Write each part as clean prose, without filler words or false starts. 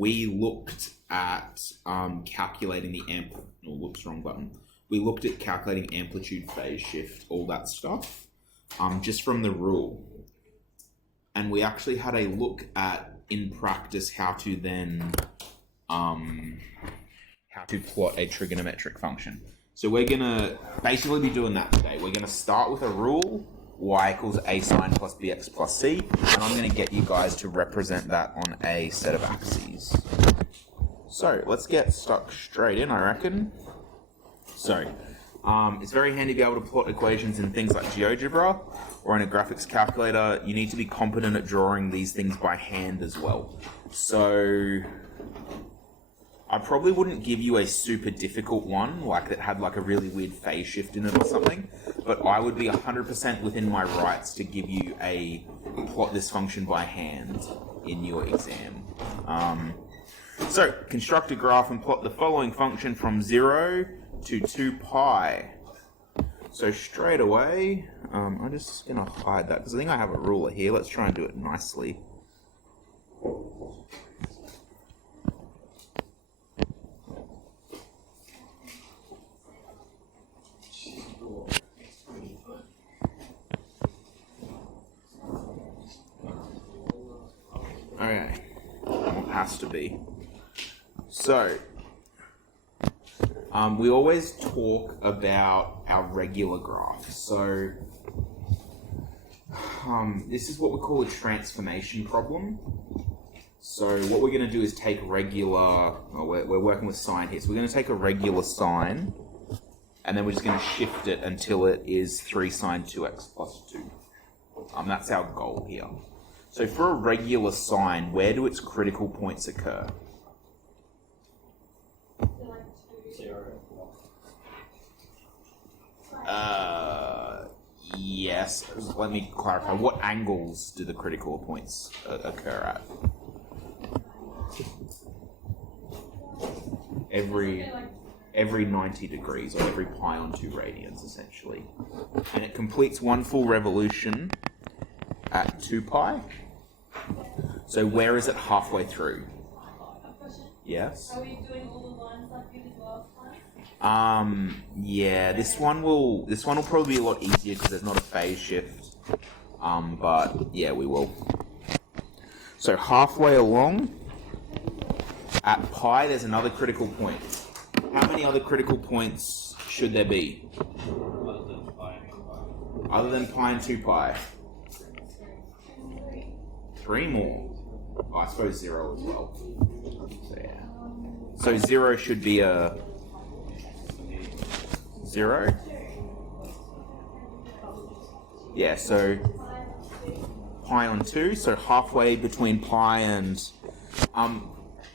we looked at calculating the whoops, wrong button. We looked at calculating amplitude, phase shift, all that stuff, just from the rule. And we actually had a look at, in practice, how to then how to plot a trigonometric function. So we're going to basically be doing that today. We're going to start with a rule, y equals a sine plus bx plus c, and I'm going to get you guys to represent that on a set of axes. So let's get stuck straight in, I reckon. So it's very handy to be able to plot equations in things like GeoGebra or in a graphics calculator. You need to be competent at drawing these things by hand as well. So I probably wouldn't give you a super difficult one, like that had like a really weird phase shift in it or something, but I would be 100% within my rights to give you a plot this function by hand in your exam. So construct a graph and plot the following function from 0 to 2 pi. So straight away, I'm just going to hide that because I think I have a ruler here. Let's try and do it nicely. Okay, well, it has to be. So, we always talk about our regular graph. So, this is what we call a transformation problem. So, what we're going to do is take regular, we're working with sine here, so we're going to take a regular sine, and then we're just going to shift it until it is 3 sine 2x plus 2. That's our goal here. So for a regular sine, where do its critical points occur? Yes. Let me clarify. What angles do the critical points occur at? Every 90 degrees, or every pi on 2 radians, essentially. And it completes one full revolution at 2 pi. So where is it halfway through? Yes? Are we doing all the lines like we did last time? Yeah, this one will probably be a lot easier because there's not a phase shift. But yeah, we will. So halfway along, at pi, there's another critical point. How many other critical points should there be? Other than pi and 2 pi? 3 more. Oh, I suppose 0 as well. So yeah. So 0 should be a 0. Yeah, so pi on 2, so halfway between pi and...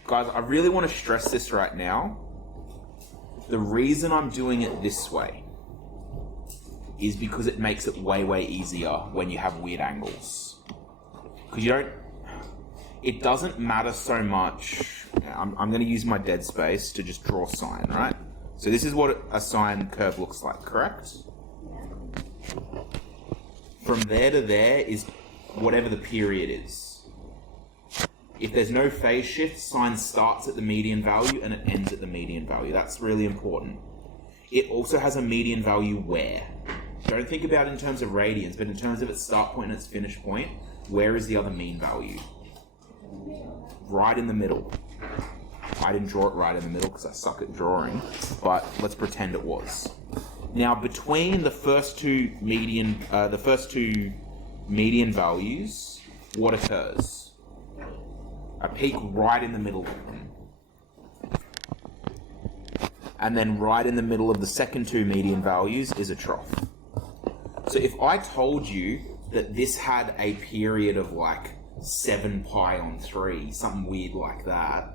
guys, I really want to stress this right now. The reason I'm doing it this way is because it makes it way, way easier when you have weird angles. Because it doesn't matter so much. I'm going to use my dead space to just draw sine, right? So this is what a sine curve looks like, correct? From there to there is whatever the period is. If there's no phase shift, sine starts at the median value and it ends at the median value. That's really important. It also has a median value where? Don't think about it in terms of radians, but in terms of its start point and its finish point, where is the other mean value? Right in the middle. I didn't draw it right in the middle because I suck at drawing, but let's pretend it was. Now, between the first two median values, what occurs? A peak right in the middle of them. And then right in the middle of the second 2 median values is a trough. So if I told you that this had a period of like 7 pi on 3, something weird like that,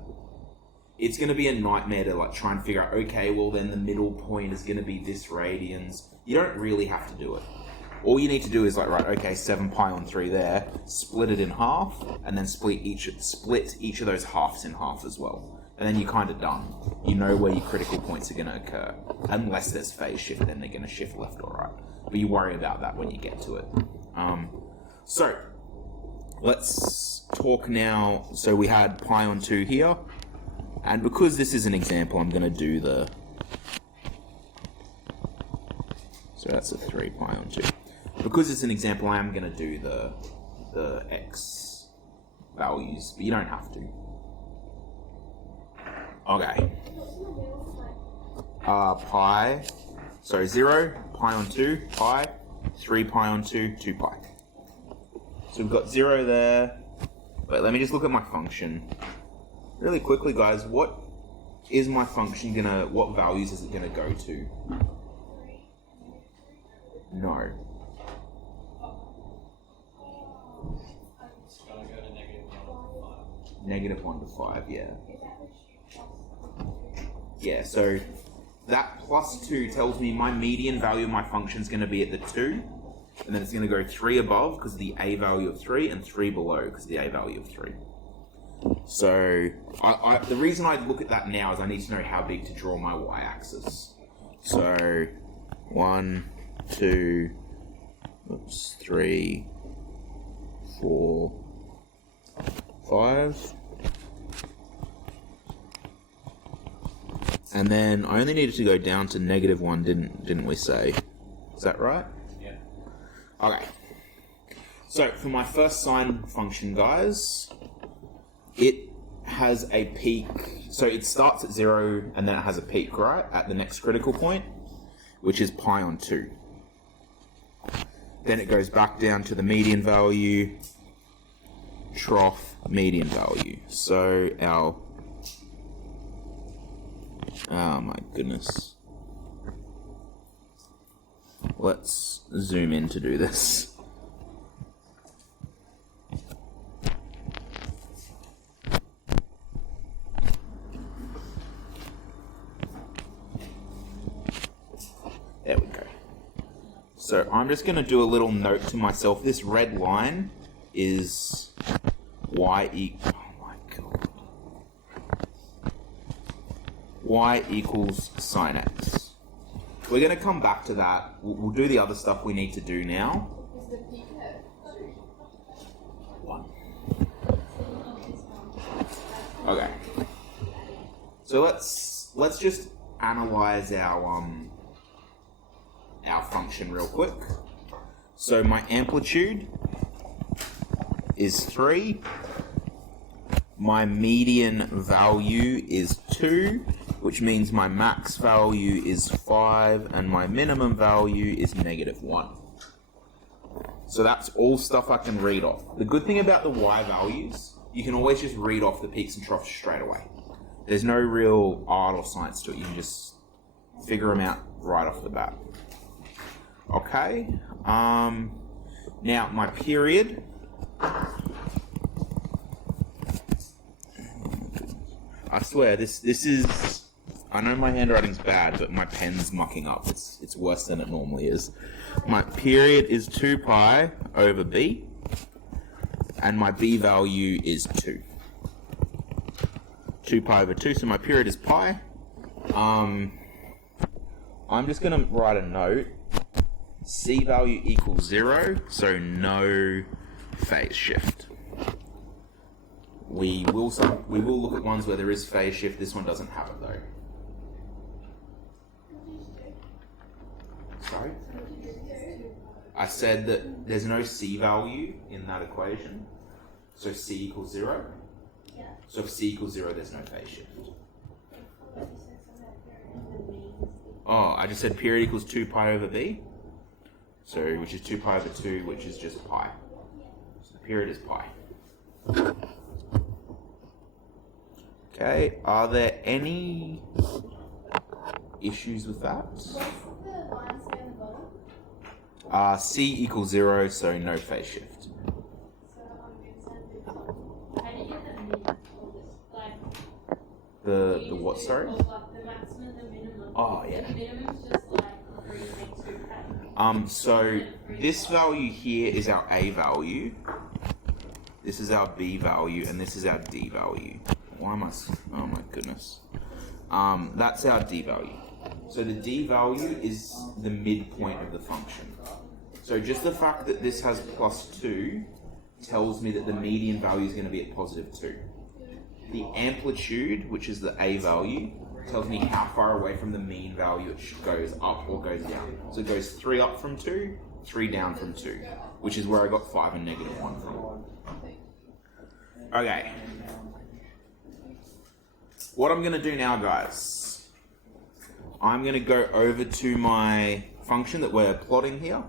it's going to be a nightmare to like try and figure out, okay, well then the middle point is going to be this radians. You don't really have to do it. All you need to do is like, right, okay, 7 pi on 3 there, split it in half, and then split each of those halves in half as well. And then you're kind of done. You know where your critical points are going to occur. Unless there's phase shift, then they're going to shift left or right. But you worry about that when you get to it. So, let's talk now. So we had pi on 2 here, and because this is an example, I'm going to do the... So that's a 3 pi on 2. Because it's an example, I am going to do the x values, but you don't have to. Okay. Pi, so 0, pi on 2, pi, 3 pi on 2, 2 pi. So we've got 0 there. Wait, let me just look at my function. Really quickly, guys, what is my function gonna, what values is it gonna go to? No. It's going to go to -1 to 5. -1 to 5, yeah. Yeah, so that plus 2 tells me my median value of my function is going to be at the 2, and then it's going to go 3 above because of the a value of 3, and 3 below because of the a value of 3. So the reason I look at that now is I need to know how big to draw my y-axis. So 1, 2, 3, 4, 5. And then I only needed to go down to -1, didn't we say? Is that right? Yeah. Okay. So for my first sine function, guys, it has a peak. So it starts at 0 and then it has a peak, right, at the next critical point, which is pi on 2. Then it goes back down to the median value, trough, median value. So our... Oh my goodness. Let's zoom in to do this. There we go. So I'm just going to do a little note to myself. This red line is y equals... y equals sine x. We're going to come back to that. We'll do the other stuff we need to do now. Is the peak at 1. Okay. So let's just analyze our function real quick. So my amplitude is 3. My median value is 2, which means my max value is 5, and my minimum value is -1. So that's all stuff I can read off. The good thing about the y values, you can always just read off the peaks and troughs straight away. There's no real art or science to it. You can just figure them out right off the bat. Okay. Now my period. I swear, this is... I know my handwriting's bad, but my pen's mucking up. It's worse than it normally is. My period is 2 pi over b, and my b value is 2. 2 pi over 2, so my period is pi. I'm just going to write a note. C value equals 0, so no phase shift. We will look at ones where there is phase shift. This one doesn't have it though. Sorry? I said that there's no C value in that equation. So C equals 0. So if C equals 0, there's no phase shift. Oh, I just said period equals 2 pi over b. So, which is 2 pi over 2, which is just pi. So the period is pi. Okay, are there any issues with that? C equals 0, so no phase shift. The what, sorry? Oh, yeah. So this value here is our A value. This is our B value, and this is our D value. Why am I... Oh my goodness. That's our D value. So the D value is the midpoint of the function. So just the fact that this has +2 tells me that the median value is going to be at positive 2. The amplitude, which is the A value, tells me how far away from the mean value it goes up or goes down. So it goes 3 up from 2, 3 down from 2, which is where I got 5 and -1 from. Okay. What I'm going to do now, guys, I'm going to go over to my function that we're plotting here.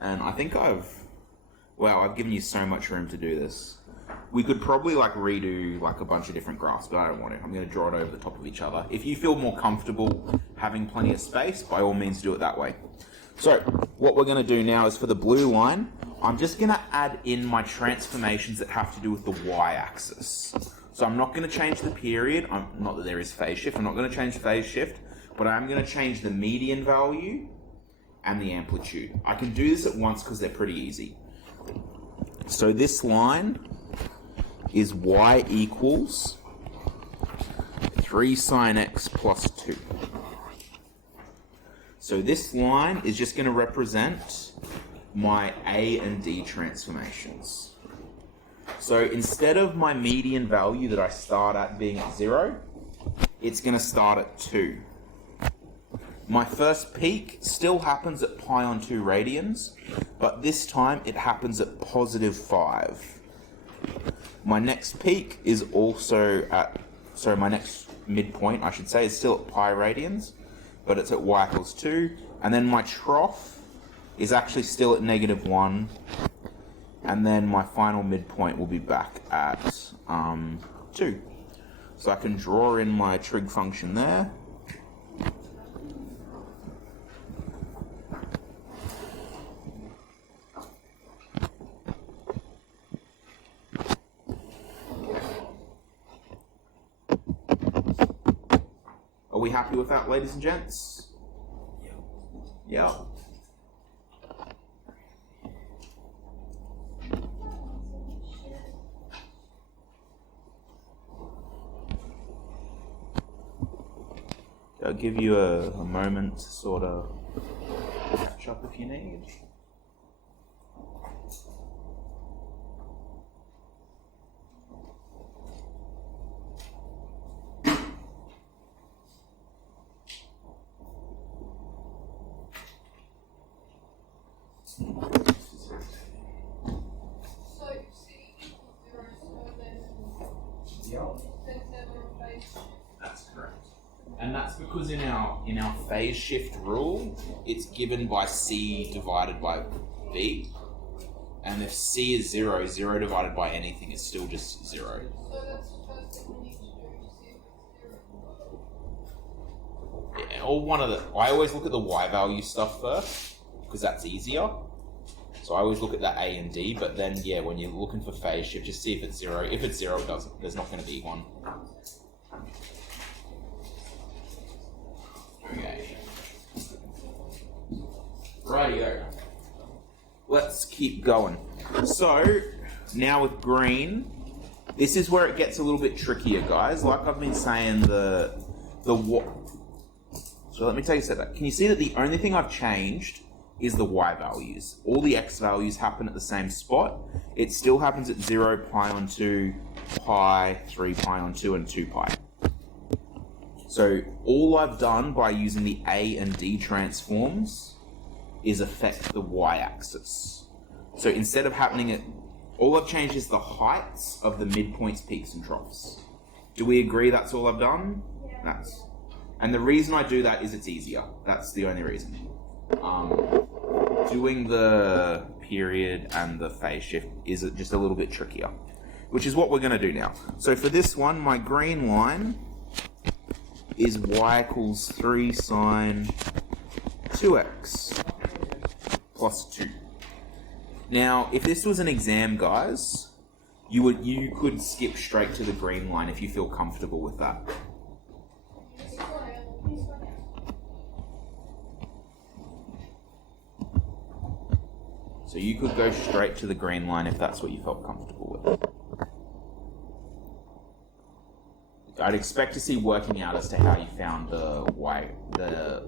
And I think I've given you so much room to do this. We could probably redo a bunch of different graphs, but I don't want to. I'm going to draw it over the top of each other. If you feel more comfortable having plenty of space, by all means do it that way. So what we're going to do now is for the blue line, I'm just going to add in my transformations that have to do with the y-axis. So I'm not going to change the period. Not that there is phase shift. I'm not going to change phase shift, but I'm going to change the median value and the amplitude. I can do this at once because they're pretty easy. So this line is y equals 3 sine x plus 2. So this line is just going to represent my A and D transformations. So instead of my median value that I start at being at 0, it's going to start at 2. My first peak still happens at pi on 2 radians, but this time it happens at positive 5. My next peak is also at, my next midpoint, I should say, is still at pi radians, but it's at y equals 2. And then my trough is actually still at -1. And then my final midpoint will be back at 2. So I can draw in my trig function there. Are we happy with that, ladies and gents? Yeah. I'll give you a moment to sort of catch up if you need. That's correct. And that's because in our phase shift rule, it's given by C divided by B. And if C is 0, 0 divided by anything is still just 0. So that's the first thing we need to do to see if it's 0. Yeah, or one of the. I always look at the y value stuff first because that's easier. So I always look at the A and D, but then when you're looking for phase shift, just see if it's 0. If it's 0, there's not going to be one. Okay. Rightio. Let's keep going. So now with green, this is where it gets a little bit trickier, guys. Like I've been saying, So let me take a step back. Can you see that the only thing I've changed is the y values? All the x values happen at the same spot. It still happens at 0, pi on 2, pi, 3 pi on 2, and 2 pi. So all I've done by using the A and D transforms is affect the y-axis. So instead of all I've changed is the heights of the midpoints, peaks, and troughs. Do we agree that's all I've done? Yeah. And the reason I do that is it's easier. That's the only reason. Doing the period and the phase shift is just a little bit trickier, which is what we're going to do now. So for this one, my green line is y equals 3 sine 2x plus 2. Now, if this was an exam, guys, you could skip straight to the green line if you feel comfortable with that. So you could go straight to the green line if that's what you felt comfortable with. I'd expect to see working out as to how you found the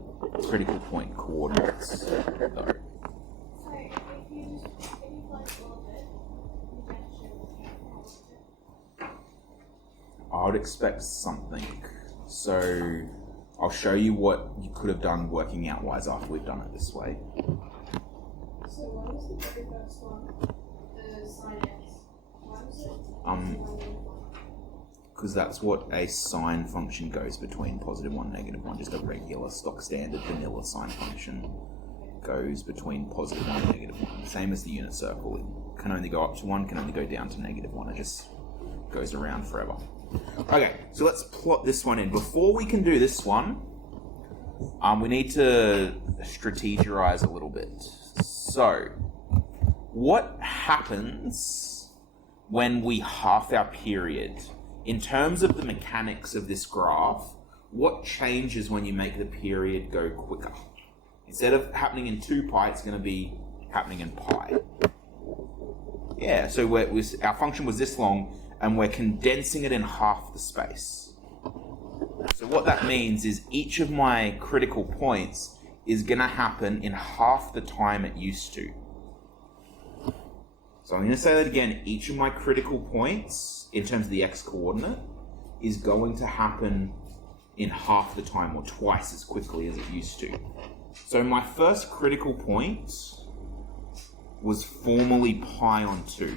critical point coordinates, though. So if you plug all of it, you get expect something. So I'll show you what you could have done working out wise after we've done it this way. So what was the very first one? The sin x. Why was it? Because that's what a sine function goes between +1, -1. Just a regular stock standard vanilla sine function goes between +1 and -1. Same as the unit circle. It can only go up to 1, can only go down to -1. It just goes around forever. Okay, so let's plot this one in. Before we can do this one, we need to strategize a little bit. So, what happens when we half our period? In terms of the mechanics of this graph, what changes when you make the period go quicker? Instead of happening in 2 pi, it's going to be happening in pi. Yeah, so our function was this long, and we're condensing it in half the space. So what that means is each of my critical points is going to happen in half the time it used to. So I'm going to say that again. Each of my critical points, in terms of the x-coordinate, is going to happen in half the time, or twice as quickly as it used to. So my first critical point was formerly pi on 2.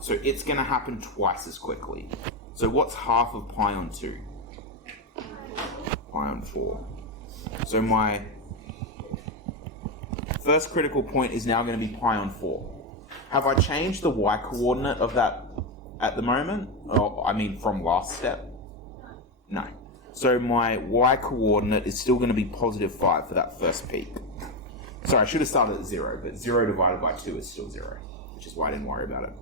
So it's going to happen twice as quickly. So what's half of pi on 2? Pi on 4. So my first critical point is now going to be pi on 4. Have I changed the y-coordinate of that at the moment? Or, I mean, from last step? No. So my y-coordinate is still going to be +5 for that first peak. Sorry, I should have started at 0, but 0 divided by 2 is still 0, which is why I didn't worry about it.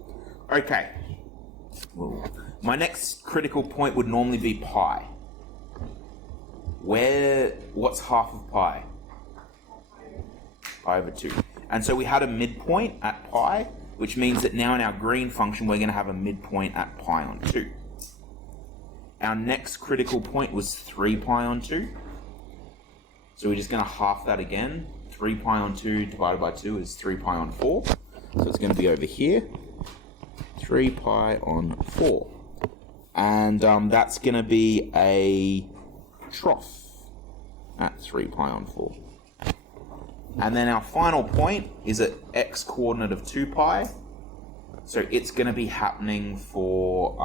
Okay. My next critical point would normally be pi. What's half of pi? Pi over 2. And so we had a midpoint at pi, which means that now in our green function, we're going to have a midpoint at pi on 2. Our next critical point was 3 pi on 2. So we're just going to half that again. 3 pi on 2 divided by 2 is 3 pi on 4. So it's going to be over here. 3 pi on 4. And that's going to be a trough at 3 pi on 4. And then our final point is at x-coordinate of 2 pi. So it's going to be happening for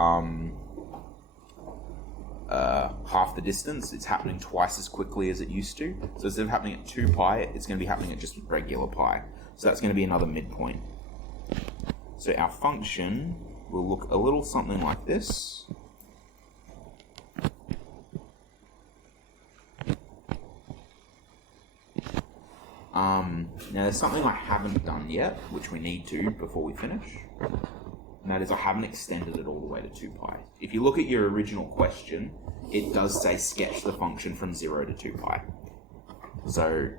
half the distance. It's happening twice as quickly as it used to. So instead of happening at 2 pi, it's going to be happening at just regular pi. So that's going to be another midpoint. So our function will look a little something like this. Now there's something I haven't done yet, which we need to before we finish. And that is I haven't extended it all the way to 2 pi. If you look at your original question, it does say sketch the function from 0 to 2 pi. So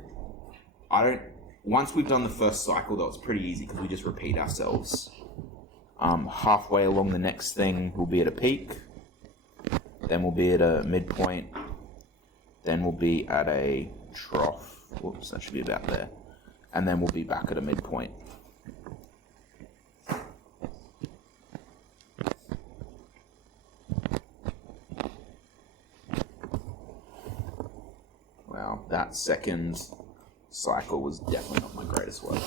once we've done the first cycle, though, it's pretty easy because we just repeat ourselves. Halfway along the next thing, we'll be at a peak. Then we'll be at a midpoint. Then we'll be at a trough. Whoops, that should be about there. And then we'll be back at a midpoint. Wow, that second cycle was definitely not my greatest work.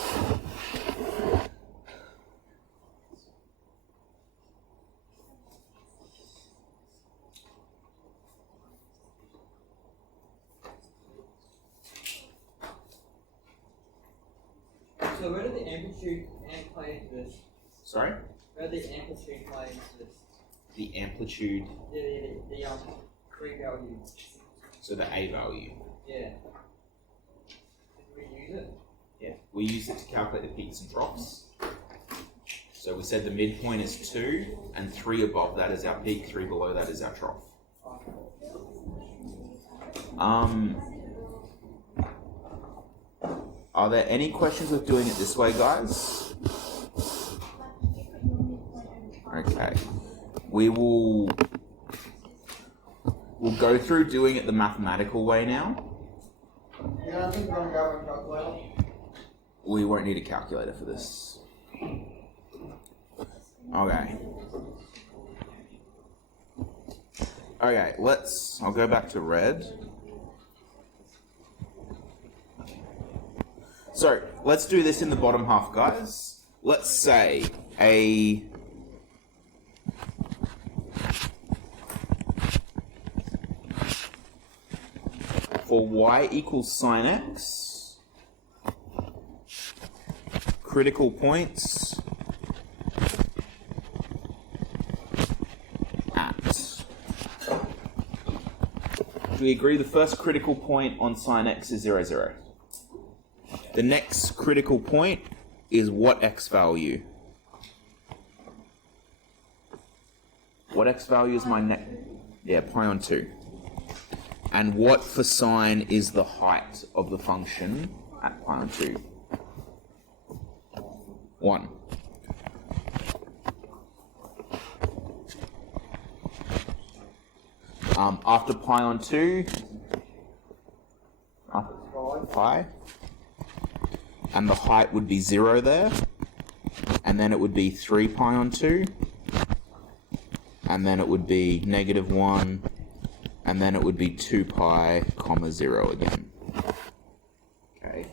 So where did the amplitude play into this? Sorry? Where did the amplitude play into this? The amplitude, The free value. so the A value. Yeah. Did we use it? Yeah, we use it to calculate the peaks and troughs. So we said the midpoint is 2, and 3 above that is our peak, 3 below that is our trough. Are there any questions with doing it this way, guys? Okay. We'll go through doing it the mathematical way now. Yeah, I think we're going to go and calculate. We won't need a calculator for this. Okay. Okay, I'll go back to red. So, let's do this in the bottom half, guys. Let's say for y equals sine x, critical points at. Do we agree the first critical point on sine x is 0, 0? The next critical point is what x value? What x value is my next? Yeah, pi on 2. And what for sine is the height of the function at pi on 2? 1. After pi on 2, pi, and the height would be 0 there, and then it would be 3 pi on 2, and then it would be negative 1, and then it would be 2 pi, comma 0 again. Okay.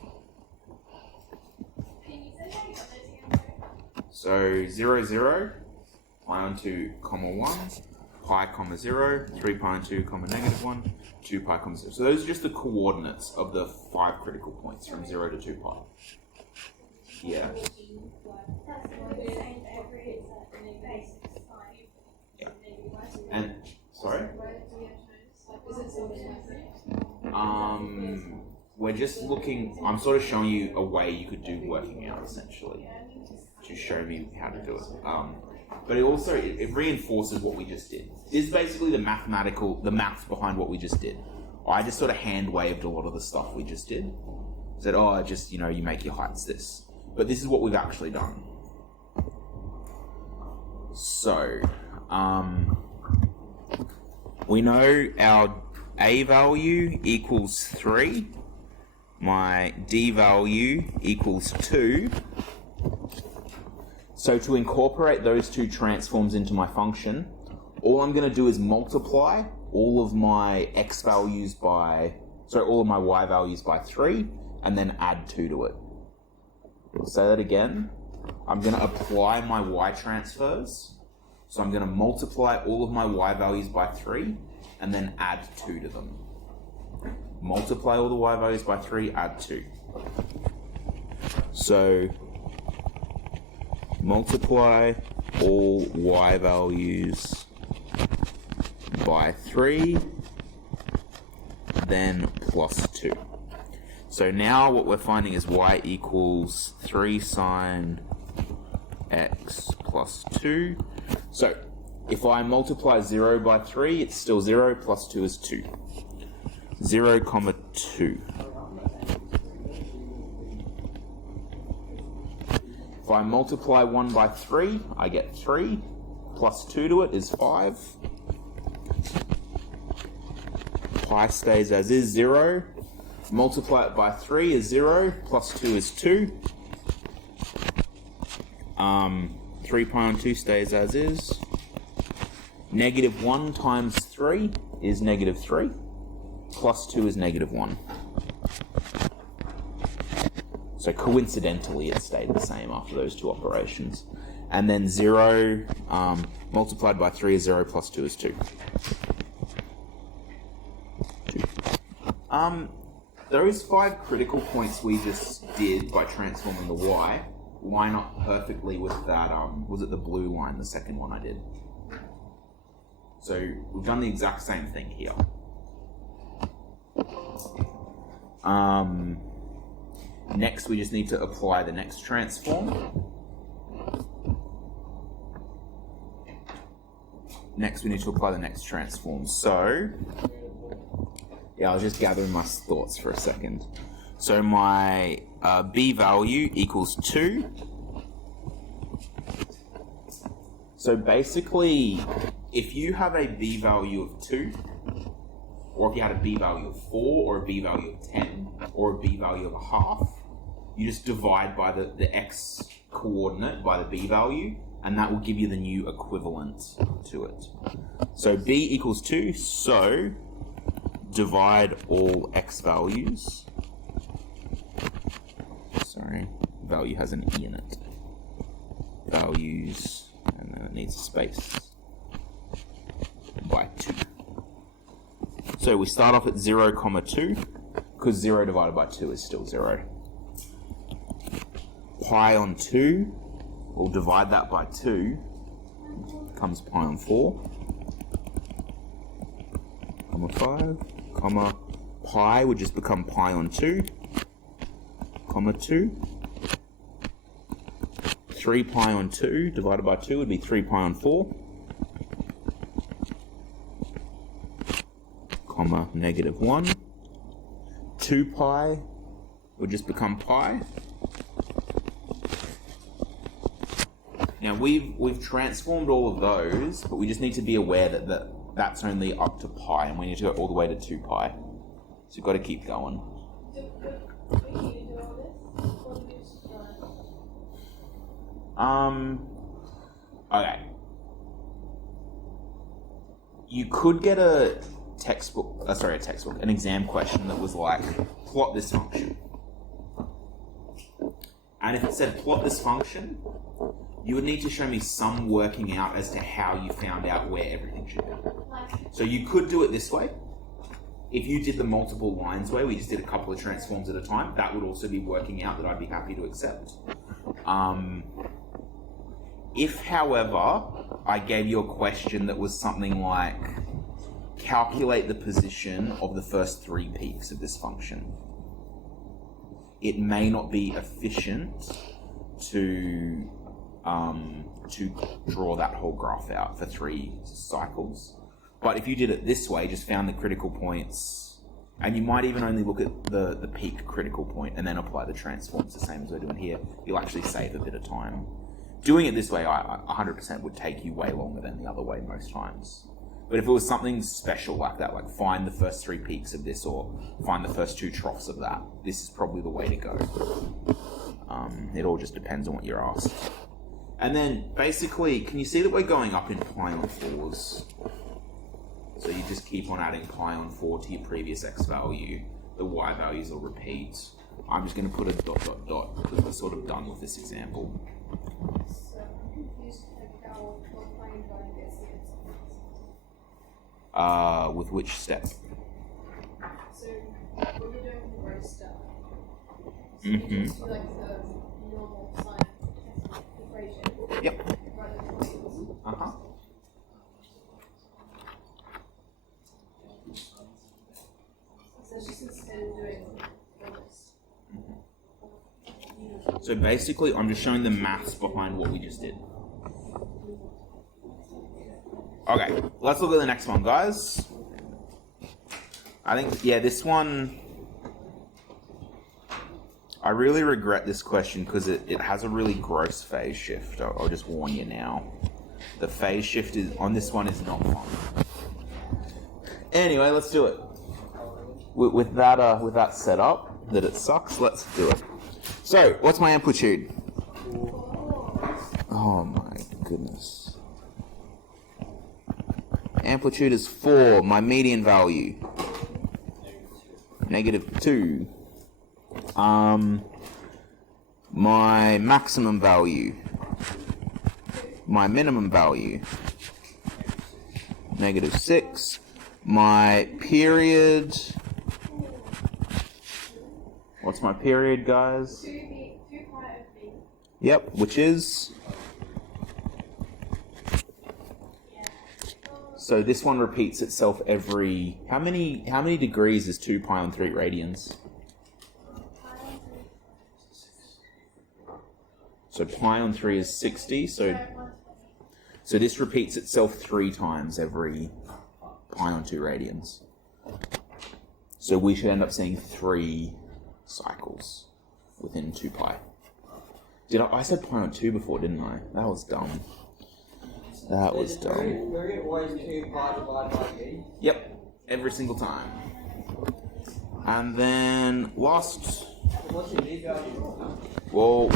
So 0, 0, pi on 2, comma 1, pi, comma 0, 3 pi on 2, comma negative 1, 2 pi, comma 0. So those are just the coordinates of the 5 critical points from 0 to 2 pi. Yeah. And, sorry? We're just looking, I'm sort of showing you a way you could do working out, essentially, to show me how to do it. But it also, it reinforces what we just did. This is basically the maths behind what we just did. I just sort of hand-waved a lot of the stuff we just did. Said, oh, just, you know, you make your heights this. But this is what we've actually done. So, we know our A value equals 3. My D value equals 2. So to incorporate those two transforms into my function, all I'm going to do is multiply all of my x values by, all of my y values by 3, and then add 2 to it. I'll say that again. I'm going to apply my y transfers. So I'm going to multiply all of my y values by 3, and then add 2 to them. Multiply all the y values by 3, add 2. So multiply all y values by 3, then plus 2. So now what we're finding is y equals 3 sine x plus 2. So if I multiply 0 by 3, it's still 0, plus 2 is 2. 0, comma 2. If I multiply 1 by 3, I get 3, plus 2 to it is 5. Pi stays as is, 0. Multiply it by 3 is 0, plus 2 is 2. 3 pi on 2 stays as is. Negative 1 times 3 is negative 3. Plus 2 is negative 1. So coincidentally it stayed the same after those two operations. And then 0 multiplied by 3 is 0, plus 2 is 2. 2. Those 5 critical points we just did by transforming the y line up perfectly with that, was it the blue line, the second one I did? So we've done the exact same thing here. Next we just need to apply the next transform. So, yeah, I was just gathering my thoughts for a second. So my b value equals 2. So basically, if you have a b value of 2, or if you had a b value of 4, or a b value of 10, or a b value of 1/2, you just divide by the x coordinate by the b value, and that will give you the new equivalent to it. So b equals 2, so divide all x values. Sorry, value has an e in it. Values, and then it needs a space, by 2. So we start off at 0, 2, because 0 divided by 2 is still 0. Pi on 2, we'll divide that by 2, becomes pi on 4, comma 5, comma pi would just become pi on 2, comma 2. 3 pi on 2 divided by 2 would be 3 pi on 4, comma negative 1. 2 pi would just become pi. Now we've transformed all of those, but we just need to be aware that that's only up to pi, and we need to go all the way to 2 pi. So we've got to keep going. Okay. You could get an exam question that was like, plot this function. And if it said plot this function, you would need to show me some working out as to how you found out where everything should be. So you could do it this way. If you did the multiple lines way, we just did a couple of transforms at a time, that would also be working out that I'd be happy to accept. If, however, I gave you a question that was something like, calculate the position of the first 3 peaks of this function, it may not be efficient to draw that whole graph out for 3 cycles. But if you did it this way, just found the critical points, and you might even only look at the peak critical point and then apply the transforms the same as we're doing here, you'll actually save a bit of time. Doing it this way, 100% would take you way longer than the other way most times. But if it was something special like that, like find the first 3 peaks of this or find the first 2 troughs of that, this is probably the way to go. It all just depends on what you're asked. And then basically, can you see that we're going up in pi on 4s? So you just keep on adding pi on 4 to your previous x value. The y values will repeat. I'm just going to put a ... because we're sort of done with this example. So I'm confused with how pi and value gets the With which step? So when you're doing the row stuff, so you just do like the normal sine equation. Yep. Right at the points. Uh-huh. So it's just instead of doing this. So basically, I'm just showing the maths behind what we just did. Okay, let's look at the next one, guys. I think, yeah, this one, I really regret this question because it has a really gross phase shift. I'll just warn you now. The phase shift on this one is not fun. Anyway, let's do it. With that set up, that it sucks, let's do it. So, what's my amplitude? Oh my goodness. Amplitude is 4, my median value. -2. My maximum value. My minimum value. -6. My period. What's my period, guys? 2 pi of b. Yep, which is? So this one repeats itself every... How many degrees is 2 pi on 3 radians? So pi on 3 is 60, so this repeats itself 3 times every pi on 2 radians. So we should end up seeing 3 cycles within 2 pi. I said pi on 2 before, didn't I? That was dumb. That was dumb. We're going to always 2 pi divided by b. Yep, every single time. And then last... What's your b value? Well,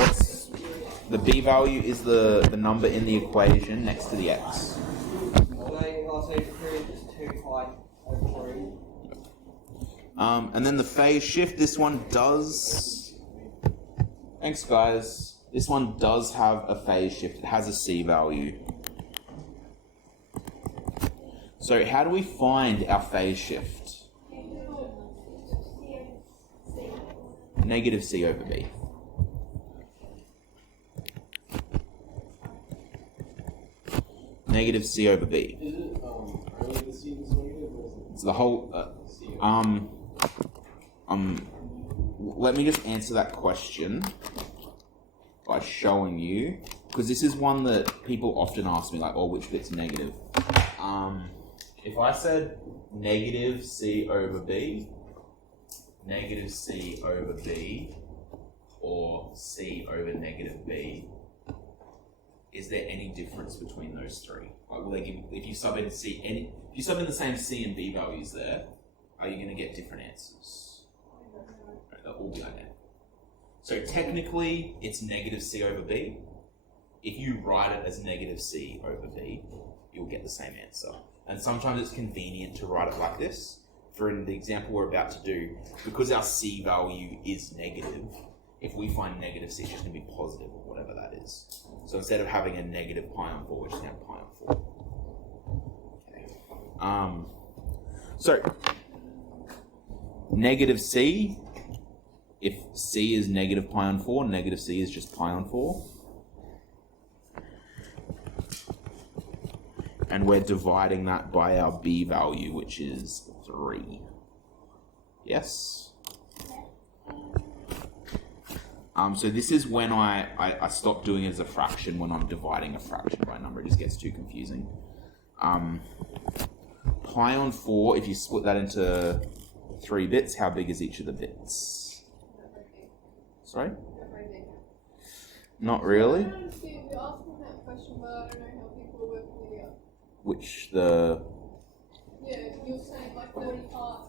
The b value is the number in the equation next to the x. Also, the period is 2 pi over 3. And then the phase shift, this one does... Thanks, guys. This one does have a phase shift. It has a c value. So how do we find our phase shift? Negative c over b. Negative c over b. It's the whole... let me just answer that question by showing you, because this is one that people often ask me, like, oh, which bit's negative? If I said negative c over b, negative c over b, or c over negative b, is there any difference between those three? Like, will they give, if you sub in the same c and b values there, are you going to get different answers? Right, they'll all be identical. So technically, it's negative c over b. If you write it as negative c over b, you'll get the same answer. And sometimes it's convenient to write it like this. For the example we're about to do, because our c value is negative, if we find negative c, it's just going to be positive or whatever that is. So instead of having a negative pi on 4, we're just going to have pi on 4. Okay. So, negative c, if c is negative pi on 4, negative c is just pi on 4. And we're dividing that by our b value, which is 3. Yes? So this is when I stop doing it as a fraction when I'm dividing a fraction by a number. It just gets too confusing. Pi on 4, if you split that into 3 bits, how big is each of the bits? Sorry? Not really. I don't understand. You're asking that question, but I don't know how people work it out. Which the... Yeah, you're saying like 40 parts.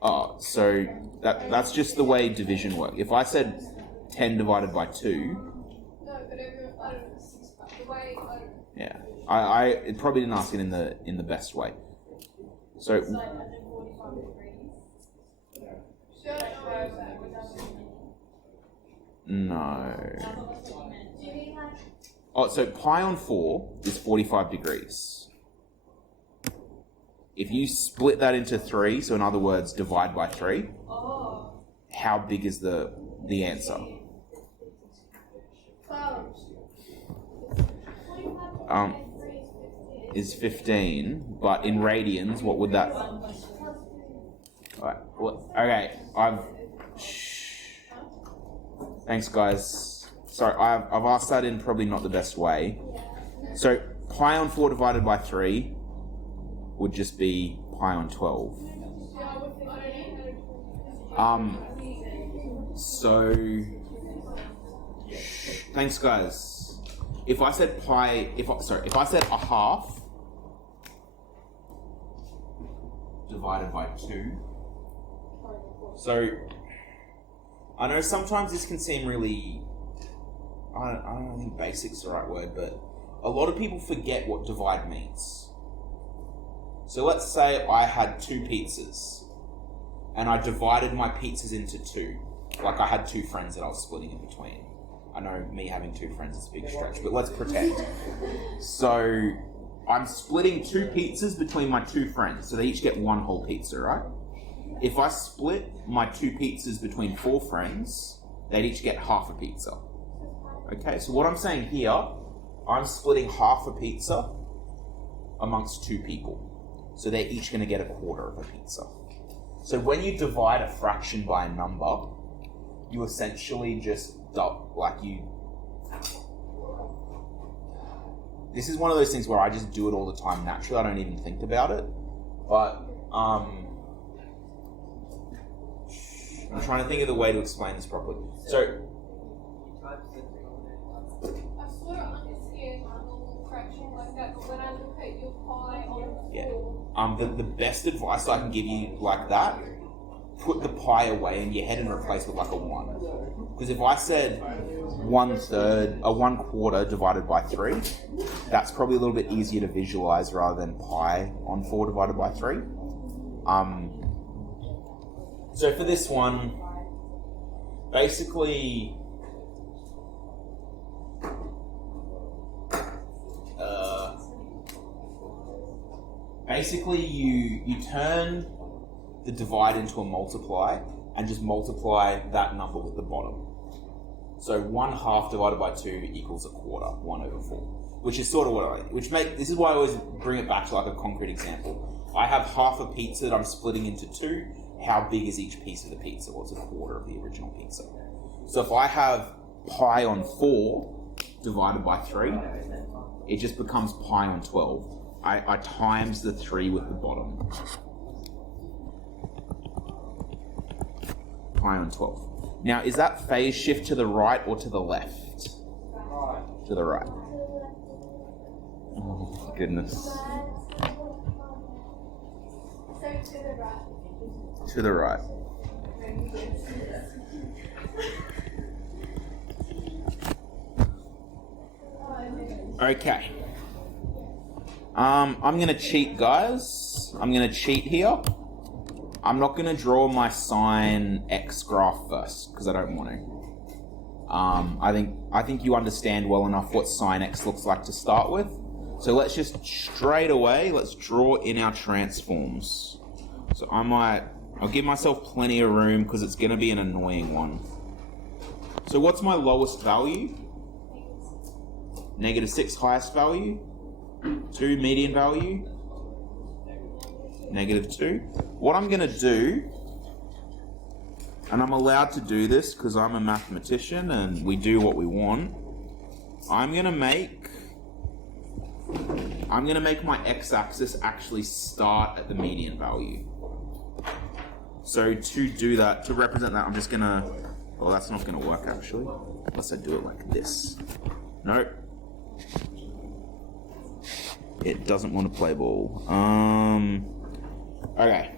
Oh, so that's just the way division works. If I said 10 divided by 2... No, but I don't know, 6 parts. The way, I don't know. Yeah. I probably didn't ask it in the best way. So... It's like 145 degrees. No. Oh, so pi on 4 is 45 degrees. If you split that into 3, so in other words, divide by 3, how big is the answer? Is 15, but in radians, what would that... Alright, well, okay, Thanks, guys. Sorry, I've asked that in probably not the best way. So, pi on 4 divided by 3 would just be pi on 12. So, thanks, guys. If I said if I said a half divided by 2. So, I know sometimes this can seem really, I don't think basic's the right word, but a lot of people forget what divide means. So let's say I had 2 pizzas, and I divided my pizzas into 2. Like I had 2 friends that I was splitting in between. I know me having 2 friends is a big stretch, but let's pretend. So I'm splitting 2 pizzas between my 2 friends, so they each get 1 whole pizza, right? If I split my 2 pizzas between 4 friends, they'd each get half a pizza. Okay, so what I'm saying here, I'm splitting half a pizza amongst 2 people. So they're each going to get a quarter of a pizza. So when you divide a fraction by a number, you essentially just, this is one of those things where I just do it all the time naturally. I don't even think about it. But, I'm trying to think of the way to explain this properly. So, I sort of understand my normal fraction like that, but when I look at your pi on 4... the best advice I can give you like that put the pi away in your head and replace it with like a 1. Because if I said 1/4 divided by 3, that's probably a little bit easier to visualize rather than pi on 4 divided by 3. So for this one, basically, you turn the divide into a multiply and just multiply that number with the bottom. So 1/2 divided by 2 equals 1/4, 1/4, which is sort of what this is why I always bring it back to like a concrete example. I have half a pizza that I'm splitting into 2. How big is each piece of the pizza? Well, it's 1/4 of the original pizza. So if I have pi on 4 divided by 3, it just becomes pi on 12. I times the 3 with the bottom. Pi on 12. Now, is that phase shift to the right or to the left? Right. To the right. Oh, goodness. So to the right. To the right. Okay. I'm going to cheat, guys. I'm going to cheat here. I'm not going to draw my sine x graph first because I don't want to. I think you understand well enough what sine x looks like to start with. So let's just straight away, let's draw in our transforms. So I'll give myself plenty of room because it's going to be an annoying one. So what's my lowest value? -6 highest value. 2 median value. -2. What I'm going to do, and I'm allowed to do this because I'm a mathematician and we do what we want, I'm going to make my x-axis actually start at the median value. So to do that, to represent that, I'm just going to, well, that's not going to work actually, unless I do it like this. Nope. It doesn't want to play ball. Okay.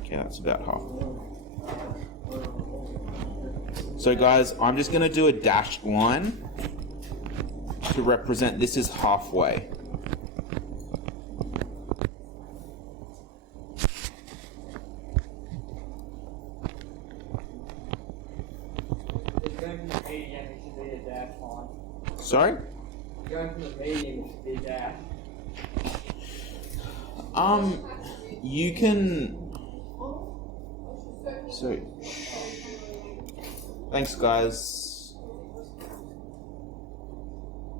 Okay, that's about half. So guys, I'm just going to do a dashed line to represent this is halfway. Going from the median, it should be a dash line. Sorry? Going from the median, it should be a dash. You can. So, thanks, guys.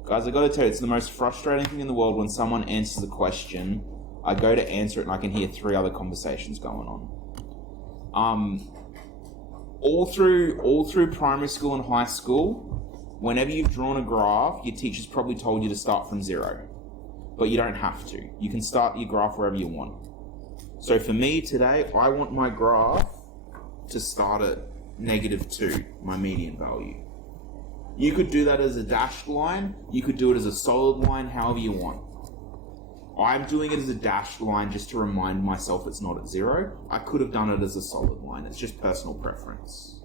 Guys, I gotta tell you, it's the most frustrating thing in the world when someone answers a question. I go to answer it and I can hear 3 other conversations going on. All through primary school and high school, whenever you've drawn a graph, your teacher's probably told you to start from 0. But you don't have to. You can start your graph wherever you want. So for me today, I want my graph to start at -2, my median value. You could do that as a dashed line. You could do it as a solid line, however you want. I'm doing it as a dashed line just to remind myself it's not at 0. I could have done it as a solid line. It's just personal preference.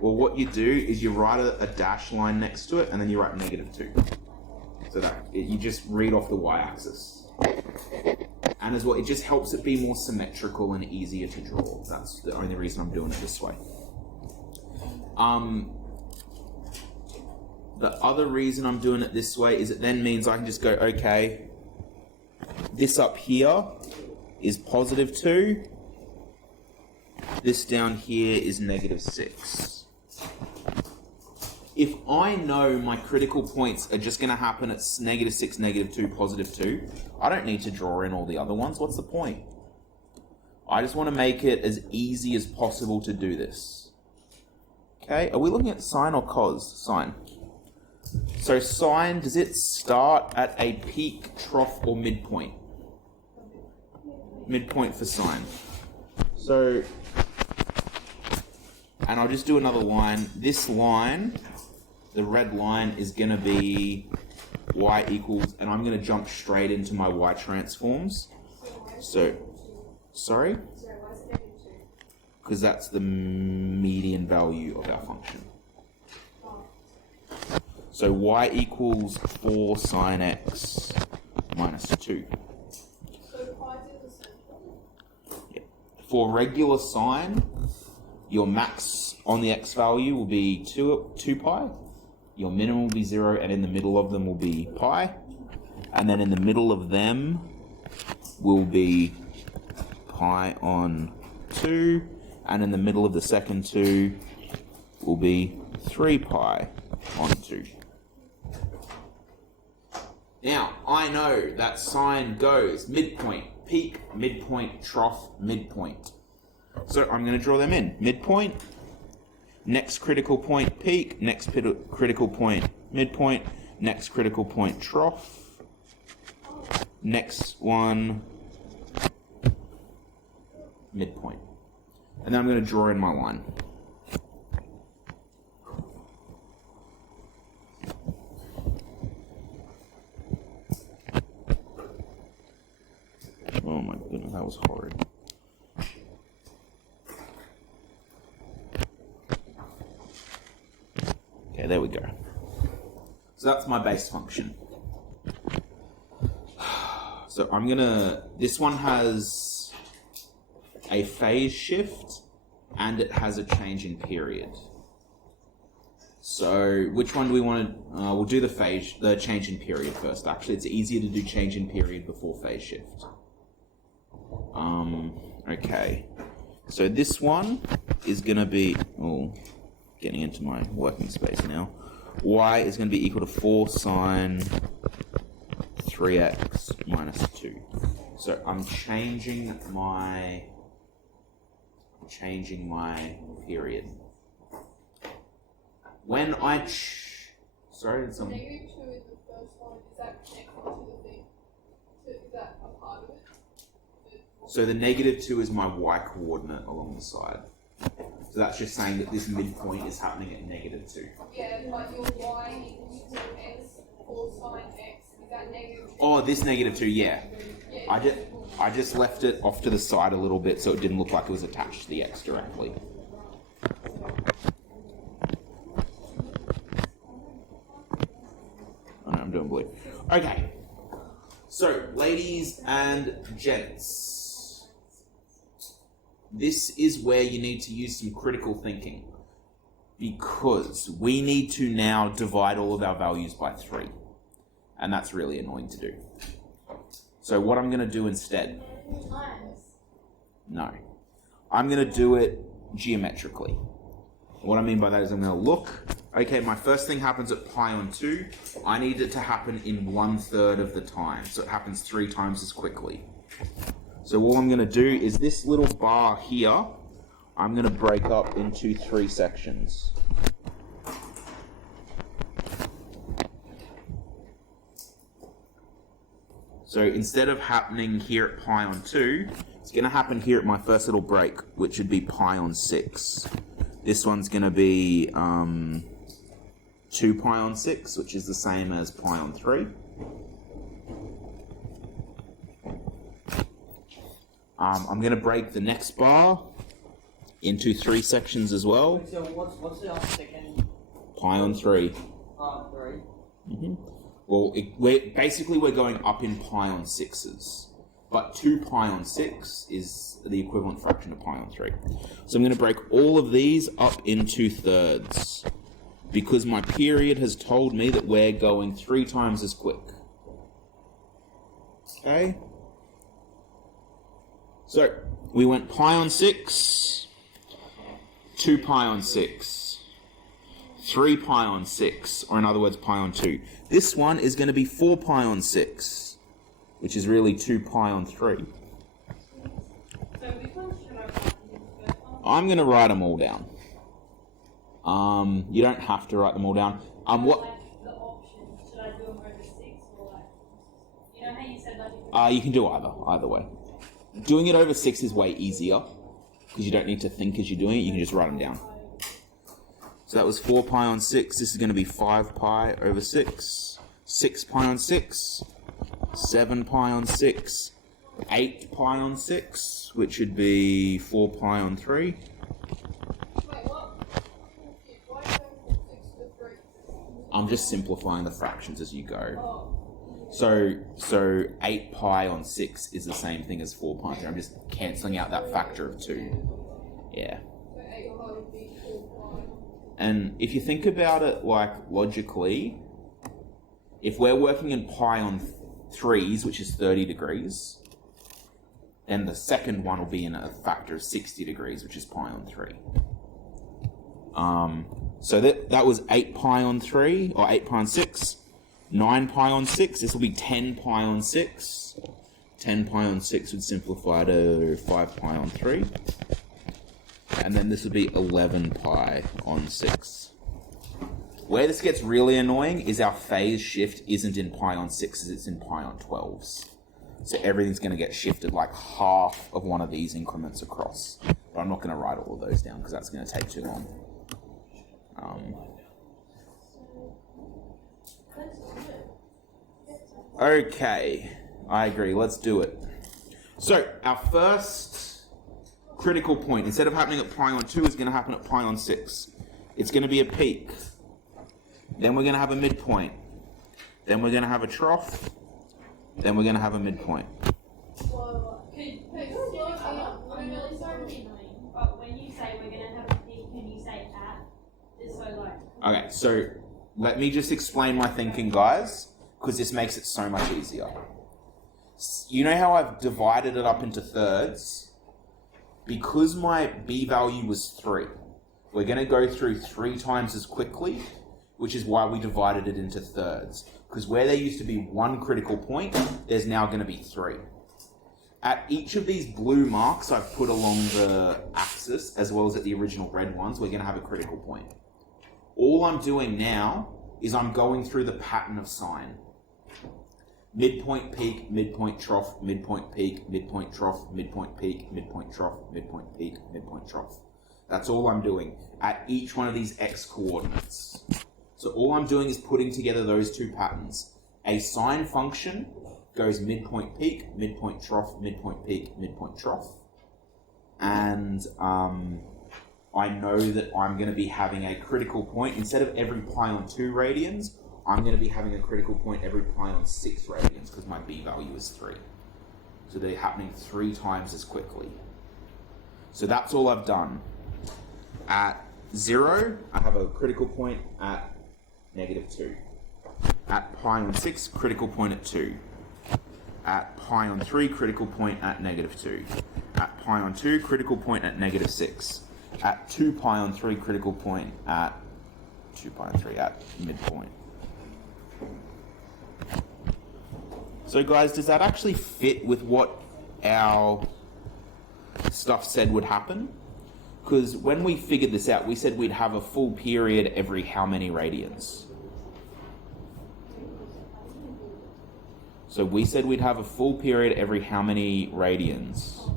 Well, what you do is you write a dash line next to it, and then you write -2. So that you just read off the y-axis. And as well, it just helps it be more symmetrical and easier to draw. That's the only reason I'm doing it this way. The other reason I'm doing it this way is it then means I can just go, okay, this up here is +2. This down here is -6. If I know my critical points are just going to happen at -6, -2, +2, I don't need to draw in all the other ones. What's the point? I just want to make it as easy as possible to do this. Okay, are we looking at sine or cos? Sine. So sine, does it start at a peak, trough, or midpoint? Midpoint for sine. So, and and I'll just do another line. This line, the red line, is going to be y equals, and I'm going to jump straight into my y transforms. So, sorry? Because that's the median value of our function. So y equals 4 sine x minus 2. Yeah. For regular sine, your max on the x value will be 2 pi. Your minimum will be 0, and in the middle of them will be pi. And then in the middle of them will be pi on 2. And in the middle of the second 2 will be 3 pi on 2. Now, I know that sine goes midpoint, peak, midpoint, trough, midpoint. So I'm going to draw them in. Midpoint, next critical point, peak, next critical point, midpoint, next critical point, trough, next one, midpoint. And then I'm going to draw in my line. Oh my goodness, that was horrid. Okay, there we go. So that's my base function. So I'm gonna, this one has a phase shift and it has a change in period. So which one do we want to, we'll do the change in period first. Actually, it's easier to do change in period before phase shift. Okay. So this one is gonna be, getting into my working space now. Y is going to be equal to 4 sine 3x minus 2. So I'm changing my period. When I sorry, did someone? -2 in the first one, is that connected to the thing? So is that a part of it? So the -2 is my y coordinate along the side. So that's just saying that this midpoint is happening at -2. Yeah, but your y equals to x, 4 sine x, is that -2? Oh, this -2, yeah. I just left it off to the side a little bit so it didn't look like it was attached to the x directly. Oh, no, I'm doing blue. Okay. So, ladies and gents, this is where you need to use some critical thinking, because we need to now divide all of our values by 3, and that's really annoying to do. So what I'm going to do instead, no, I'm going to do it geometrically. What I mean by that is I'm going to look, okay, my first thing happens at pi on 2, I need it to happen in 1/3 of the time, so it happens 3 times as quickly. So all I'm going to do is this little bar here, I'm going to break up into 3 sections. So instead of happening here at pi on 2, it's going to happen here at my first little break, which would be pi on 6. This one's going to be 2 pi on 6, which is the same as pi on 3. I'm going to break the next bar into 3 sections as well. So what's the second? Pi on 3. 3. Mm-hmm. Well, we're going up in pi on 6s, but 2 pi on 6 is the equivalent fraction of pi on 3. So I'm going to break all of these up into thirds, because my period has told me that we're going 3 times as quick. Okay? So, we went pi on 6, 2 pi on 6, 3 pi on 6, or in other words, pi on 2. This one is going to be 4 pi on 6, which is really 2 pi on 3. So which one should I write in the first one? I'm going to write them all down. You don't have to write them all down. What? Like the options, should I do them over 6 or like, you know how you said like... You can do either way. Doing it over 6 is way easier, because you don't need to think as you're doing it, you can just write them down. So that was 4 pi on 6. This is going to be 5 pi over 6. 6 pi on 6. 7 pi on 6. 8 pi on 6, which would be 4 pi on 3. Wait, what? Why are you going from 6 to 3? I'm just simplifying the fractions as you go. Oh. So 8 pi on 6 is the same thing as 4 pi on 3. I'm just cancelling out that factor of 2. Yeah. So 8 pi would be 4 pi. And if you think about it like logically, if we're working in pi on 3s, which is 30 degrees, then the second one will be in a factor of 60 degrees, which is pi on 3. So that was 8 pi on 3, or 8 pi on 6. 9 pi on 6, this will be 10 pi on 6. 10 pi on 6 would simplify to 5 pi on 3. And then this would be 11 pi on 6. Where this gets really annoying is our phase shift isn't in pi on 6s, it's in pi on 12s. So everything's going to get shifted like half of one of these increments across. But I'm not going to write all of those down because that's going to take too long. Okay, I agree. Let's do it. So our first critical point, instead of happening at pi on 2, is going to happen at pi on 6. It's going to be a peak. Then we're going to have a midpoint. Then we're going to have a trough. Then we're going to have a midpoint. Well, hey, slow down. I'm really sorry. But when you say we're going to have a peak, can you say at? Just so like... Okay, so let me just explain my thinking, guys, because this makes it so much easier. You know how I've divided it up into thirds? Because my b value was 3, we're going to go through 3 times as quickly, which is why we divided it into thirds. Because where there used to be 1 critical point, there's now going to be 3. At each of these blue marks I've put along the axis, as well as at the original red ones, we're going to have a critical point. All I'm doing now is I'm going through the pattern of sine. Midpoint peak, midpoint trough, midpoint peak, midpoint trough, midpoint peak, midpoint trough, midpoint peak, midpoint trough. That's all I'm doing at each one of these x coordinates. So all I'm doing is putting together those 2 patterns. A sine function goes midpoint peak, midpoint trough, midpoint peak, midpoint trough. And I know that I'm going to be having a critical point. Instead of every pi on 2 radians, I'm going to be having a critical point every pi on 6 radians because my b value is 3. So they're happening 3 times as quickly. So that's all I've done. At 0, I have a critical point at -2. At pi on 6, critical point at 2. At pi on 3, critical point at -2. At pi on 2, critical point at -6. At 2 pi on 3, critical point at 2 pi on 3 at midpoint. So guys, does that actually fit with what our stuff said would happen? Because when we figured this out, we said we'd have a full period every how many radians? So we said we'd have a full period every how many radians?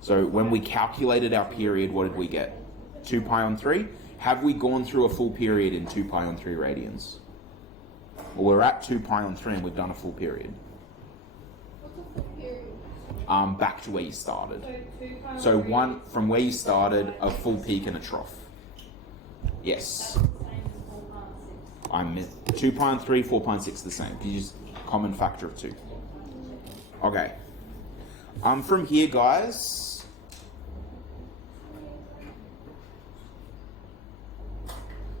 So when we calculated our period, what did we get? 2 pi on 3? Have we gone through a full period in 2 pi on 3 radians? Well, we're at 2 pi on 3 and we've done a full period. What's a full period? Back to where you started. So 2 pi on So 3 one from where you started, a full peak and a trough. Yes. That's the same as 4 pi on 6. I'm 2 pi on 3, 4 pi on 6 the same. You just common factor of 2. Okay. From here, guys.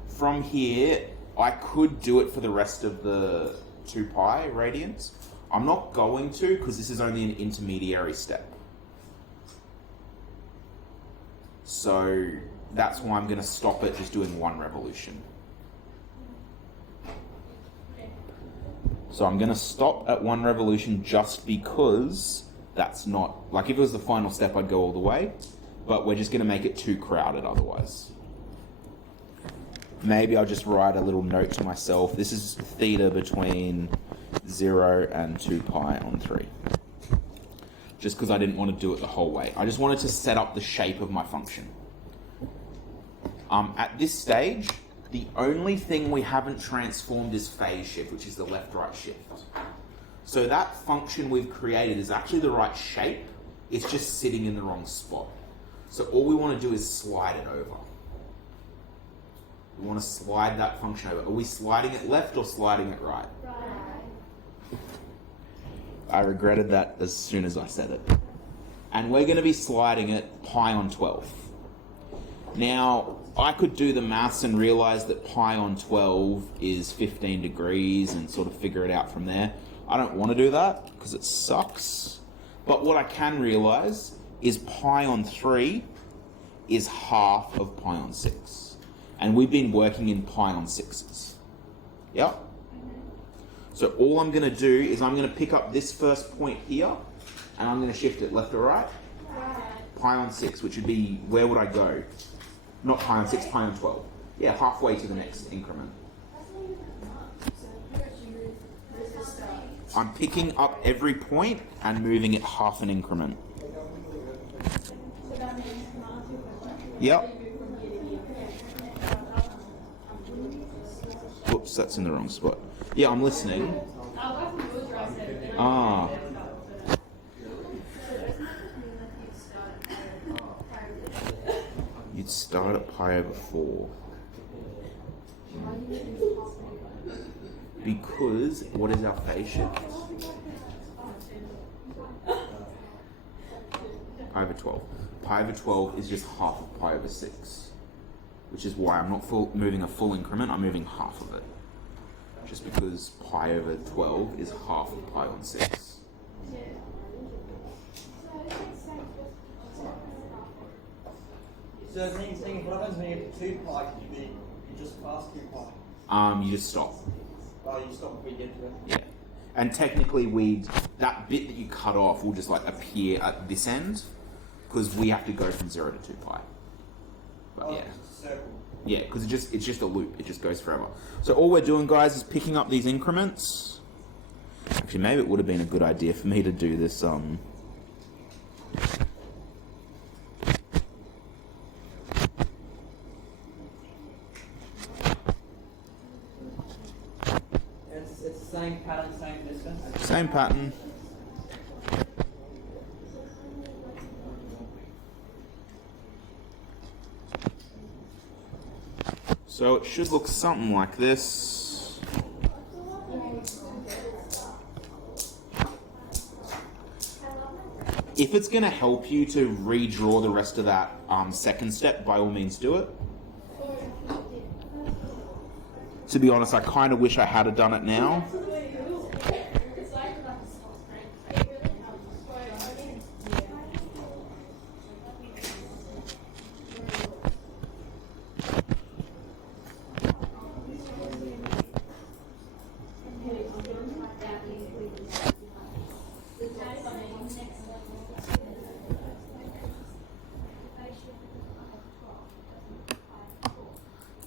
From here, I could do it for the rest of the 2 pi radians. I'm not going to because this is only an intermediary step. So that's why I'm going to stop at just doing 1 revolution. So I'm going to stop at 1 revolution just because that's not... Like if it was the final step, I'd go all the way. But we're just going to make it too crowded otherwise. Maybe I'll just write a little note to myself. This is theta between 0 and 2 pi on 3. Just because I didn't want to do it the whole way. I just wanted to set up the shape of my function. At this stage, the only thing we haven't transformed is phase shift, which is the left-right shift. So that function we've created is actually the right shape. It's just sitting in the wrong spot. So all we want to do is slide it over. We want to slide that function over. Are we sliding it left or sliding it right? Right. I regretted that as soon as I said it. And we're going to be sliding it pi on 12. Now, I could do the maths and realize that pi on 12 is 15 degrees and sort of figure it out from there. I don't want to do that because it sucks. But what I can realize is pi on 3 is half of pi on 6. And we've been working in pi on 6s. Yep? So all I'm going to do is I'm going to pick up this first point here and I'm going to shift it left or right. Pi on 6, which would be, where would I go? Not pi on 6, pi on 12. Yeah, halfway to the next increment. I'm picking up every point and moving it half an increment. Yep. Whoops, that's in the wrong spot. Yeah, I'm listening. Ah. You'd start at pi over 4. Because, what is our phase shift? Pi over 12. Pi over 12 is just half of pi over 6. Which is why I'm not moving a full increment, I'm moving half of it. Just because pi over 12 is half of pi on 6. So the thing, what happens when you get 2 pi? You just pass 2 pi. You just stop. Oh, you stop before you get to it. Yeah. And technically that bit that you cut off will just like appear at this end, because we have to go from 0 to 2 pi. But yeah. It's a circle. Yeah, because it's just a loop. It just goes forever. So all we're doing, guys, is picking up these increments. Actually, maybe it would have been a good idea for me to do this. It's the same pattern, same distance. Same pattern. So it should look something like this. If it's going to help you to redraw the rest of that second step, by all means do it. To be honest, I kind of wish I had done it now.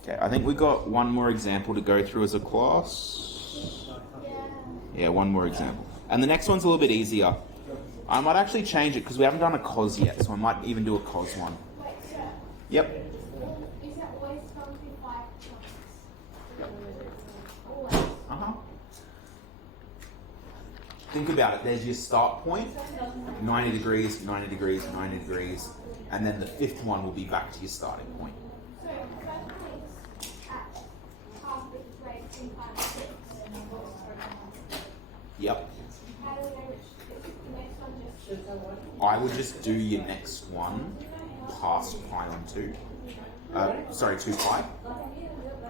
Okay, I think we got one more example to go through as a class. Yeah, one more example. And the next one's a little bit easier. I might actually change it because we haven't done a cos yet, so I might even do a cos one. Yep. Is that always going to be 5 Uh-huh. Think about it. There's your start point, 90 degrees, 90 degrees, 90 degrees, and then the fifth one will be back to your starting point. So first place at half the grade in 5 6. Yep. How do we know which the next one just I would just do your next one past pi on 2. 2 pi.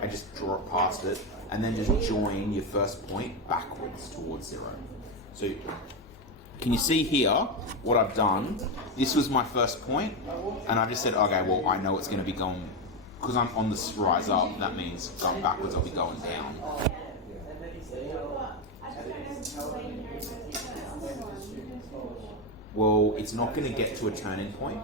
I just draw it past it, and then just join your first point backwards towards 0. So, can you see here what I've done? This was my first point, and I just said, okay, well, I know it's going to be going, because I'm on this rise up, that means going backwards, I'll be going down. Well, it's not going to get to a turning point.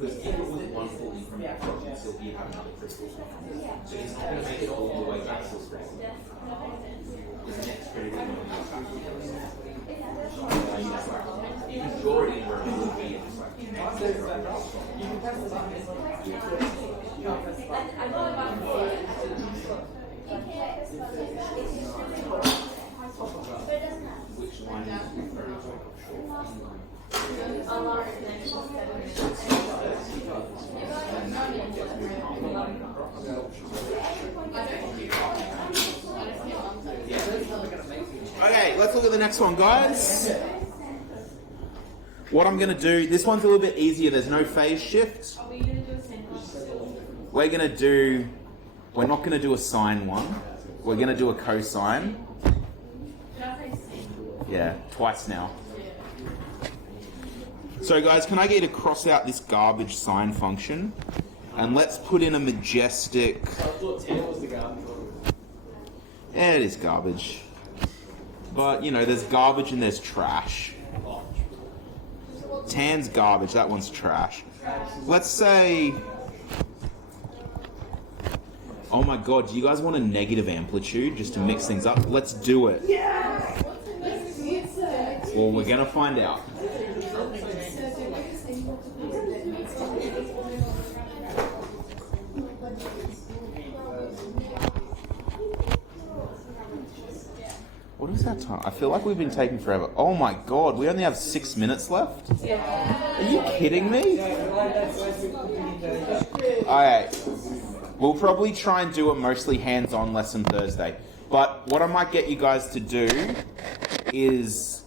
Because if it was 140 from your top, you'd still be having another critical function. So it's not going to make it all the way back to the critical function. There's an next critical function back to the you can draw it in where it will be. It's like, You can press the button. You can't press the which one is very Okay, let's look at the next one, guys. What I'm going to do, this one's a little bit easier. There's no phase shift. Are we going to do a sentence still? We're not going to do a sine one. We're going to do a cosine. Did I say same? Yeah, twice now. So guys, can I get you to cross out this garbage sine function? And let's put in a majestic... I thought 10 was the garbage. Yeah, it is garbage. But, you know, there's garbage and there's trash. Tan's garbage, that one's trash. Let's say... Oh my god, do you guys want a negative amplitude just to mix things up? Let's do it. Well, we're gonna find out. What is that time? I feel like we've been taking forever. Oh my god, we only have 6 minutes left? Are you kidding me? Alright. We'll probably try and do a mostly hands-on lesson Thursday. But what I might get you guys to do is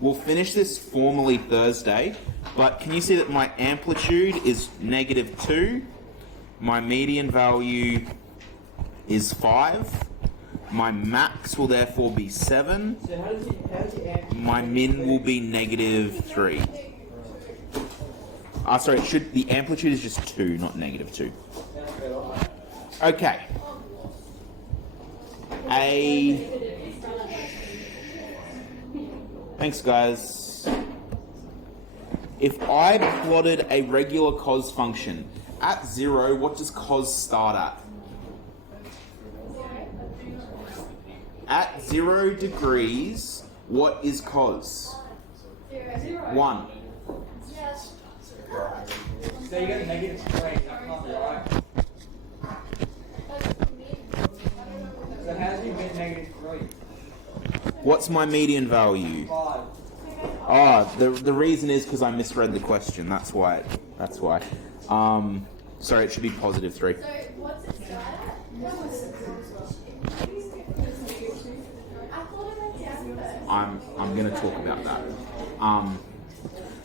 we'll finish this formally Thursday, but can you see that my amplitude is -2, my median value is 5, my max will therefore be 7, So how does the my min will be -3. Sorry, the amplitude is just 2, not -2. Okay. Thanks, guys. If I plotted a regular cos function at 0, what does cos start at? At 0 degrees, what is cos? 1. So you get -3, that can't be right. So how do you get -3? What's my median value? 5. Oh, the reason is because I misread the question. That's why. Sorry, it should be +3. So what's it start at? I thought it went down first. I'm going to talk about that.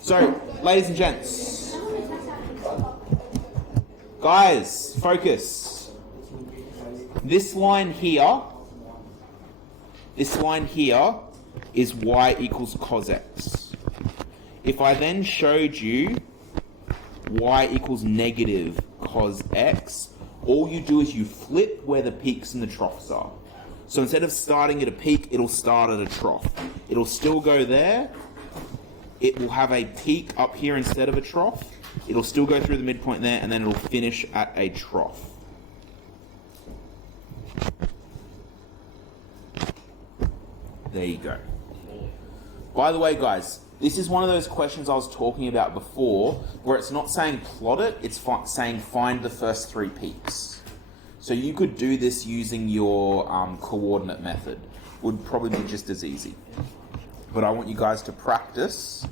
So, ladies and gents, guys, focus. This line here is y equals cos x. If I then showed you y equals negative cos x, all you do is you flip where the peaks and the troughs are. So instead of starting at a peak, it'll start at a trough. It'll still go there. It will have a peak up here instead of a trough. It'll still go through the midpoint there, and then it'll finish at a trough. There you go. By the way, guys, this is one of those questions I was talking about before, where it's not saying plot it, it's saying find the first 3 peaks. So you could do this using your coordinate method. Would probably be just as easy. But I want you guys to practice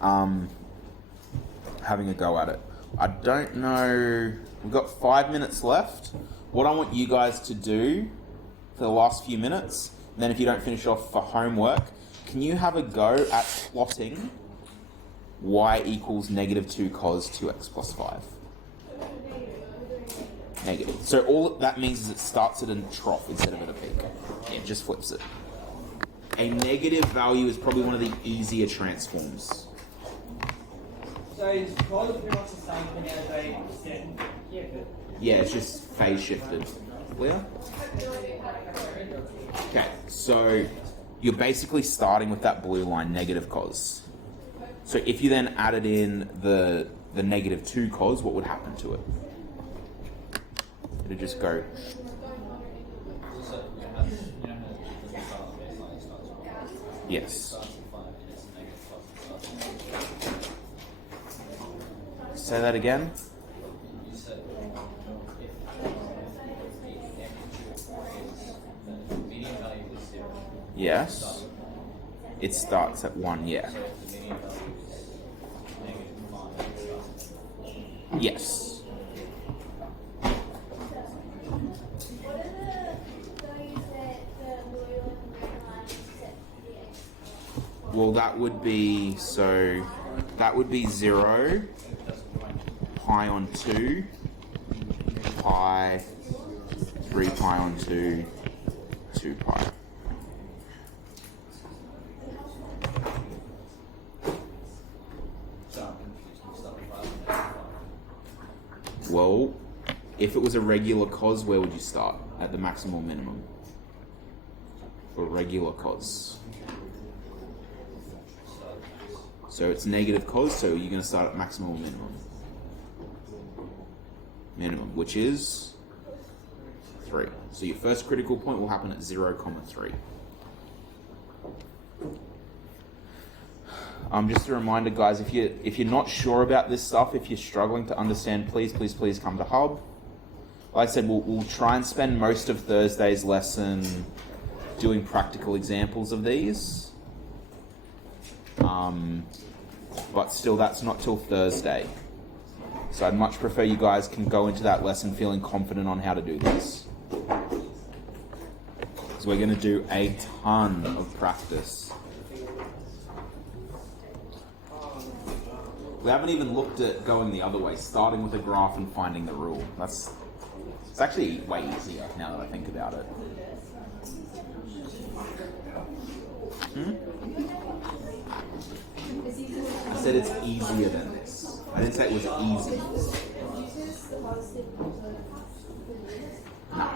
having a go at it. I don't know, we've got 5 minutes left. What I want you guys to do for the last few minutes, and then if you don't finish off for homework, can you have a go at plotting y equals -2 cos 2x plus 5? Negative. So all that means is it starts at a trough instead of at a peak. It just flips it. A negative value is probably one of the easier transforms. So it's probably pretty much the same thing as a set. Yeah, but... Yeah, it's just phase shifted. Clear? Okay, so you're basically starting with that blue line, negative cos. So if you then added in the the negative 2 cos, what would happen to it? It'd just go. Yes. Say that again. Yes. It starts at 1, yeah. Yes. What are the values that the blue and red line set for the x? Well, that would be, so that would be 0, pi on 2, pi, 3 pi on 2, 2 pi. Well, if it was a regular cos, where would you start? At the maximum or minimum? For regular cos. So it's negative cos, so you're going to start at maximum or minimum? Minimum, which is 3. So your first critical point will happen at 0, 3. Just a reminder, guys, if you're not sure about this stuff, if you're struggling to understand, please come to Hub. Like I said, we'll try and spend most of Thursday's lesson doing practical examples of these. But still, that's not till Thursday. So I'd much prefer you guys can go into that lesson feeling confident on how to do this. Because we're going to do a ton of practice. We haven't even looked at going the other way, starting with a graph and finding the rule. It's actually way easier now that I think about it. I said it's easier than this. I didn't say it was easy. No.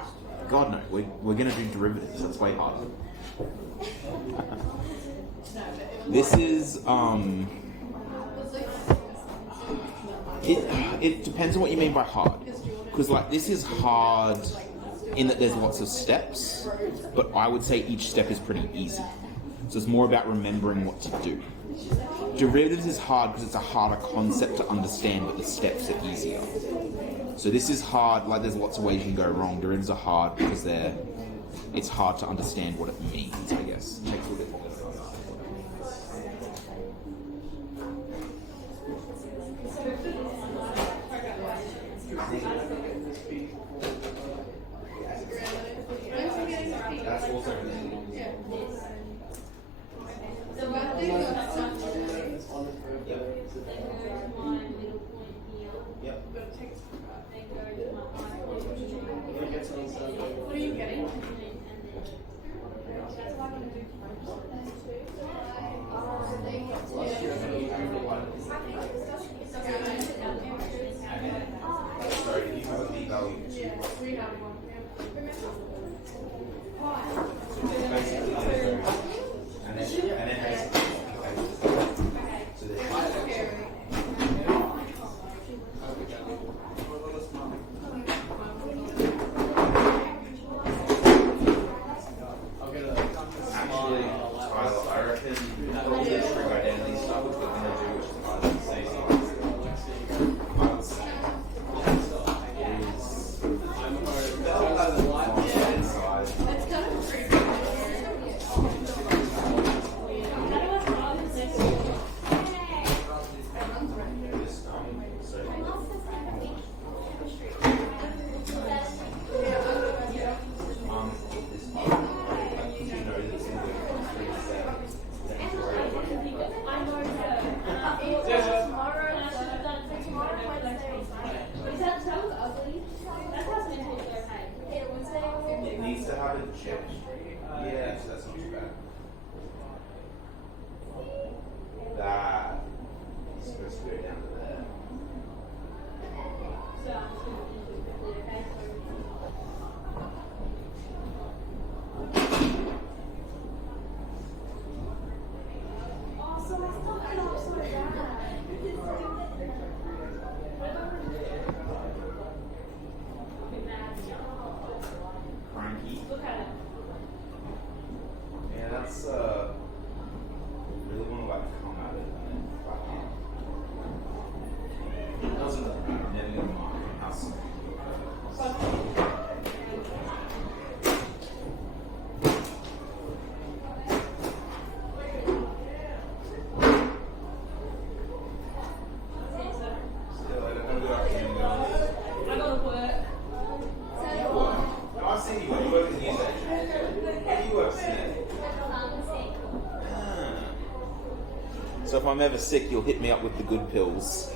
God no. We're going to do derivatives. That's way harder. This is... It depends on what you mean by hard. Because like this is hard in that there's lots of steps, but I would say each step is pretty easy. So it's more about remembering what to do. Derivatives is hard because it's a harder concept to understand, but the steps are easier. So this is hard, like there's lots of ways you can go wrong. Derivatives are hard because it's hard to understand what it means, I guess. It takes a little bit longer. So if I'm ever sick, you'll hit me up with the good pills.